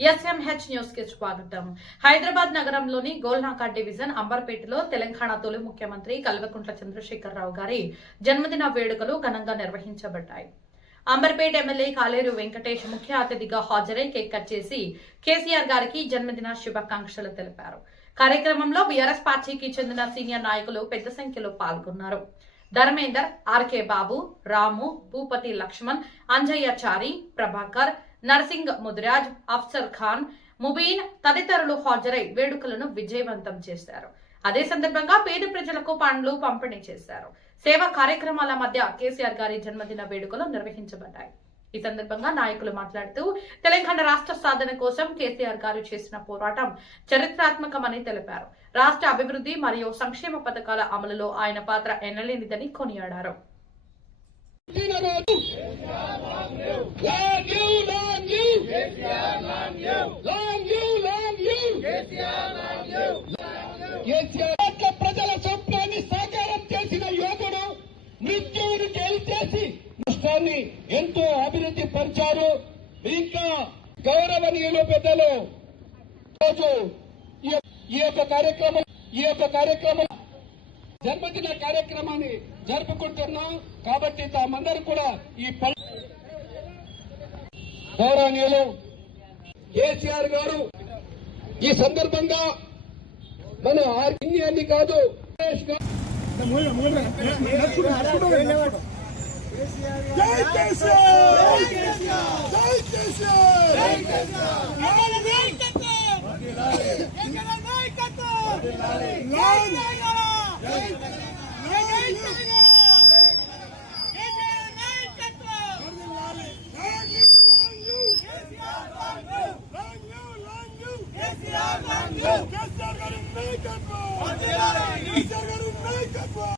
SMH news కి స్వాగతం. హైదరాబాద్ నగరంలోని గోల్నాకా డివిజన్ అంబర్పేటలో తెలంగాణ తొలి ముఖ్యమంత్రి కల్వకుంట్ల చంద్రశేఖరరావు గారి జన్మదిన వేడుకలు ఘనంగా నిర్వహించబడ్డాయి. అంబర్పేట ఎమ్మెల్యే కాలేరు వెంకటేష్ ముఖ్య అతిథిగా హాజరై కేక్ కట్ చేసి కేసీఆర్ గారికి జన్మదిన శుభాకాంక్షలు తెలిపారు. కార్యక్రమంలో బీఆర్ఎస్ పార్టీకి చెందిన సీనియర్ నాయకులు పెద్ద సంఖ్యలో పాల్గొన్నారు. ధర్మేందర్, ఆర్కే బాబు, రాము, భూపతి లక్ష్మణ్, అంజయ్య చారి, ప్రభాకర్, నర్సింగ్ ముదిరాజ్, అఫ్సర్ ఖాన్, ముబీన్ తదితరులు హాజరై వేడుకలను విజయవంతం చేశారు. అదే సందర్భంగా పేద ప్రజలకు పండ్లు పంపిణీ చేశారు. సేవా కార్యక్రమాల మధ్య కేసీఆర్ గారి జన్మదిన వేడుకలు నిర్వహించబడ్డాయి. ఈ సందర్భంగా నాయకులు మాట్లాడుతూ తెలంగాణ రాష్ట్ర సాధన కోసం కేసీఆర్ గారు చేసిన పోరాటం చరిత్రాత్మకమని తెలిపారు. రాష్ట్ర అభివృద్ధి మరియు సంక్షేమ పథకాల అమలులో ఆయన పాత్ర ఎనలేనిదని కొనియాడారు. ప్రజల స్వప్నాన్ని సాకారం చేసిన యోగుడు మృత్యువును గెలిచేసి రాష్ట్రాన్ని ఎంతో అభివృద్ధి పరిచారు. ఇంకా గౌరవనీయులు పెద్దలు రోజు ఈ యొక్క కార్యక్రమం జన్మదిన కార్యక్రమాన్ని జరుపుకుంటున్నాం. కాబట్టి తామందరూ కూడా ఈ గౌరవనీయులు కేసీఆర్ గారు ఈ సందర్భంగా మన అన్ని కాదు Long live